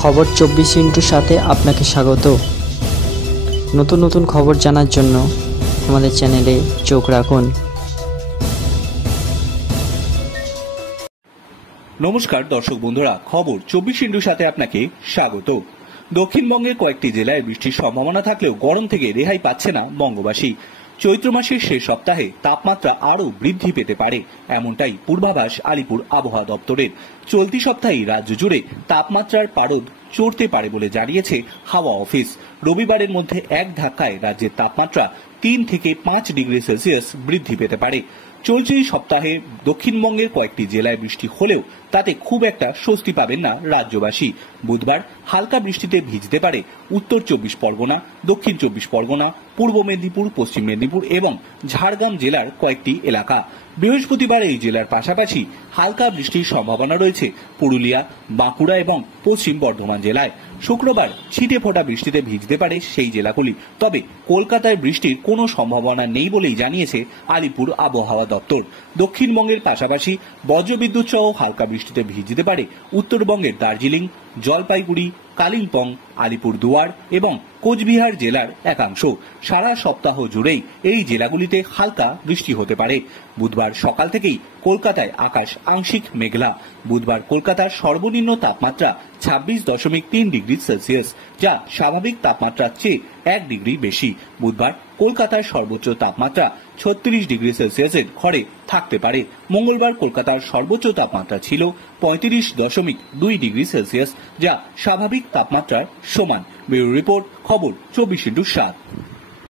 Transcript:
খবর 24 সাথে আপনাকে স্বাগত। নতুন নতুন খবর জানার জন্য আমাদের চ্যানেলে চোখ রাখুন। নমস্কার দর্শক বন্ধুরা, খবর 24 সাথে আপনাকে স্বাগত। দক্ষিণবঙ্গের কয়েকটি জেলায় বৃষ্টির সম্ভাবনা থাকলেও গরম থেকে রেহাই পাচ্ছে না বঙ্গবাসী। চৈত্র মাসের শেষ সপ্তাহে তাপমাত্রা আরও বৃদ্ধি পেতে পারে, এমনটাই পূর্বাভাস আলিপুর আবহাওয়া দপ্তরের। চলতি সপ্তাহেই রাজ্য জুড়ে তাপমাত্রার পারদ চড়তে পারে বলে জানিয়েছে হাওয়া অফিস। রবিবারের মধ্যে এক ধাক্কায় রাজ্যের তাপমাত্রা 3 থেকে 5 ডিগ্রি সেলসিয়াস বৃদ্ধি পেতে পারে। চলতি সপ্তাহে দক্ষিণবঙ্গের কয়েকটি জেলায় বৃষ্টি হলেও তাতে খুব একটা স্বস্তি পাবেন না রাজ্যবাসী। বুধবার হালকা বৃষ্টিতে ভিজতে পারে উত্তর 24 পরগনা, দক্ষিণ 24 পরগনা, পূর্ব মেদিনীপুর, পশ্চিম মেদিনীপুর এবং ঝাড়গ্রাম জেলার কয়েকটি এলাকা। বৃহস্পতিবার এই জেলার পাশাপাশি হালকা বৃষ্টির সম্ভাবনা রয়েছে পুরুলিয়া, বাঁকুড়া এবং পশ্চিম বর্ধমান জেলায়। শুক্রবার ছিটে ফোটা বৃষ্টিতে ভিজতে পারে সেই জেলাগুলি, তবে কলকাতায় বৃষ্টির কোনো সম্ভাবনা নেই বলেই জানিয়েছে আলিপুর আবহাওয়া দপ্তর। দক্ষিণবঙ্গের পাশাপাশি বজ্রবিদ্যুৎ সহ হালকা বৃষ্টিতে ভিজতে পারে উত্তরবঙ্গের দার্জিলিং, জলপাইগুড়ি, কালিম্পং, আলিপুরদুয়ার এবং কোচবিহার জেলার একাংশ। সারা সপ্তাহ জুড়েই এই জেলাগুলিতে হালকা বৃষ্টি হতে পারে। বুধবার সকাল থেকেই কলকাতায় আকাশ আংশিক মেঘলা। বুধবার কলকাতার সর্বনিম্ন তাপমাত্রা 26.3 ডিগ্রি সেলসিয়াস, যা স্বাভাবিক তাপমাত্রার চেয়ে 1 ডিগ্রি বেশি। বুধবার কলকাতার সর্বোচ্চ তাপমাত্রা 36 ডিগ্রি সেলসিয়াসের ঘরে থাকতে পারে। মঙ্গলবার কলকাতার সর্বোচ্চ তাপমাত্রা ছিল 35.2 ডিগ্রি সেলসিয়াস, যা স্বাভাবিক তাপমাত্রার সমান। ব্যুরো রিপোর্ট, খবর 24x7।